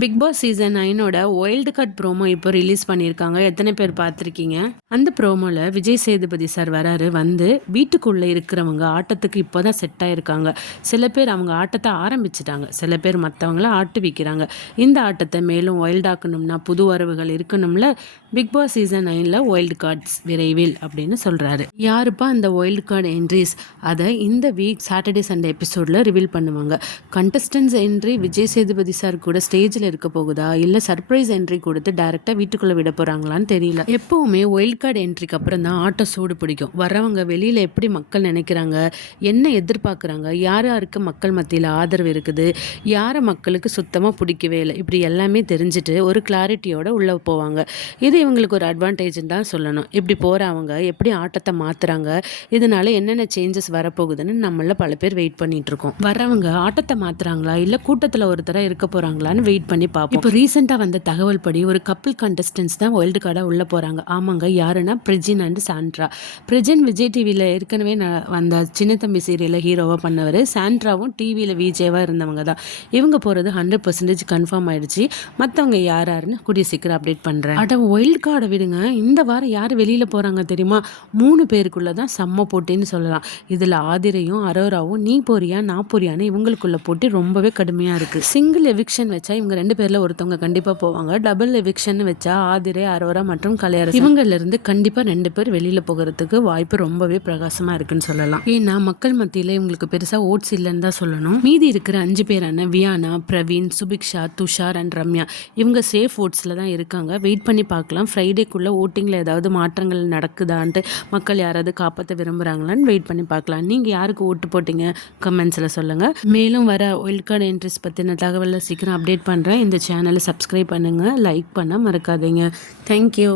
Big Boss season 9ஓட wild card promo இப்போ release பண்ணியிருக்காங்க. எத்தனை பேர் பார்த்துருக்கீங்க? அந்த ப்ரோமோவில் விஜய் சேதுபதி சார் வராரு. வந்து வீட்டுக்குள்ளே இருக்கிறவங்க ஆட்டத்துக்கு இப்போ தான் செட் ஆகிருக்காங்க. சில பேர் அவங்க ஆட்டத்தை ஆரம்பிச்சிட்டாங்க, சில பேர் மற்றவங்கள ஆட்டுவிக்கிறாங்க. இந்த ஆட்டத்தை மேலும் வைல்டாக்கணும்னா புது வரவுகள் இருக்கணும்ல. பிக் பாஸ் சீசன் 9ல் வைல்டு கார்ட்ஸ் விரைவில் அப்படின்னு சொல்கிறாரு. யாருப்பா அந்த வைல்டு கார்டு என்ட்ரிஸ்? அதை இந்த வீக் சாட்டர்டே சண்டே எபிசோடில் ரிவீல் பண்ணுவாங்க. Contestants entry Vijay Sethupathi sir கூட ஸ்டேஜில் இருக்க போகுதா, இல்லை சர்ப்ரைஸ் என்ட்ரி கொடுத்து டைரெக்டாக வீட்டுக்குள்ளே விட போகிறாங்களான்னு தெரியல. எப்போவுமே வைல்ட் கார்டு என்ட்ரிக்கு அப்புறம் தான் ஆட்டம் சூடு பிடிக்கும். வரவங்க வெளியில் எப்படி மக்கள் நினைக்கிறாங்க, என்ன எதிர்பார்க்குறாங்க, யார் யாருக்கு மக்கள் மத்தியில் ஆதரவு இருக்குது, யாரை மக்களுக்கு சுத்தமாக பிடிக்கவே இல்லை, இப்படி எல்லாமே தெரிஞ்சுட்டு ஒரு கிளாரிட்டியோட உள்ளே போவாங்க. இது இவங்களுக்கு ஒரு அட்வான்டேஜ்னு தான் சொல்லணும். இப்படி போகிறவங்க எப்படி ஆட்டத்தை மாற்றுறாங்க, இதனால என்னென்ன சேஞ்சஸ் வரப்போகுதுன்னு நம்மள பல பேர் வெயிட் பண்ணிட்டு இருக்கோம். வரவங்க ஆட்டத்தை மாற்றுறாங்களா இல்லை கூட்டத்தில் ஒருத்தராக இருக்க போகிறாங்களான்னு வெயிட் பண்ணி பார்ப்போம். இப்போ ரீசெண்டாக வந்த தகவல் படி ஒரு கப்பிள் கண்டஸ்டன்ஸ் தான் வைல்டு கார்டாக உள்ளே போகிறாங்க. ஆமாங்க, யாருன்னா பிரிஜின் அண்ட் சாண்ட்ரா. பிரிஜின் விஜய் டிவியில் ஏற்கனவே வந்த சின்ன தம்பி சீரியலில் ஹீரோவாக பண்ணவர். சாண்ட்ராவும் டிவியில் விஜேவாக இருந்தவங்க தான். இவங்க போகிறது 100% கன்ஃபார்ம் ஆயிடுச்சு. மற்றவங்க யார் யாருன்னு கூடிய சீக்கிரம் அப்டேட் பண்ணுறேன். அட வைல்டு கார்டை விடுங்க, இந்த வாரம் யார் வெளியில் போகிறாங்க தெரியுமா? 3 பேருக்குள்ளே தான் செம்ம போட்டின்னு சொல்லலாம். இதில் ஆதிரையும் அரோராவும் நீ போறியா நான் போறியான்னு இவங்களுக்குள்ள போட்டி ரொம்பவே கடுமையாக இருக்குது. சிங்கிள் எவிக்ஷன் வச்சா இவங்க 2 பேரில் ஒருத்தவங்க கண்டிப்பாக போவாங்க. டபுள் எவிக்ஷன் வச்சா ஆதிரை, அரோரா மற்றும் கலையரசு இவங்களிருந்து கண்டிப்பாக 2 பேர் வெளியில் போகிறதுக்கு வாய்ப்பு ரொம்பவே பிரகாசமாக இருக்குன்னு சொல்லலாம். ஏன்னா மக்கள் மத்தியில் இவங்களுக்கு பெருசாக ஓட்ஸ் இல்லைன்னு தான் சொல்லணும். மீதி இருக்கிற 5 பேரான வியானா, பிரவீன், சுபிக்ஷா, துஷார் அண்ட் ரம்யா இவங்க சேஃப் ஓட்ஸில் தான் இருக்காங்க. வெயிட் பண்ணி பார்க்கலாம். ஃப்ரைடேக்குள்ளே ஓட்டிங்கில் ஏதாவது மாற்றங்கள் நடக்குதான்ட்டு, மக்கள் யாராவது காப்பாற்ற விரும்புகிறாங்களான்னு வெயிட் பண்ணி பார்க்கலாம். நீங்கள் யாருக்கு ஓட்டு போட்டிங்க கமெண்ட்ஸில் சொல்லுங்கள். மேலும் வர வைல்ட் கார்டு என்ட்ரிஸ் பற்றின தகவலை சீக்கிரம் அப்டேட் பண்ணுறேன். இந்த சேனலை சப்ஸ்கிரைப் பண்ணுங்கள், லைக் பண்ண மறக்காதீங்க. தேங்க்யூ.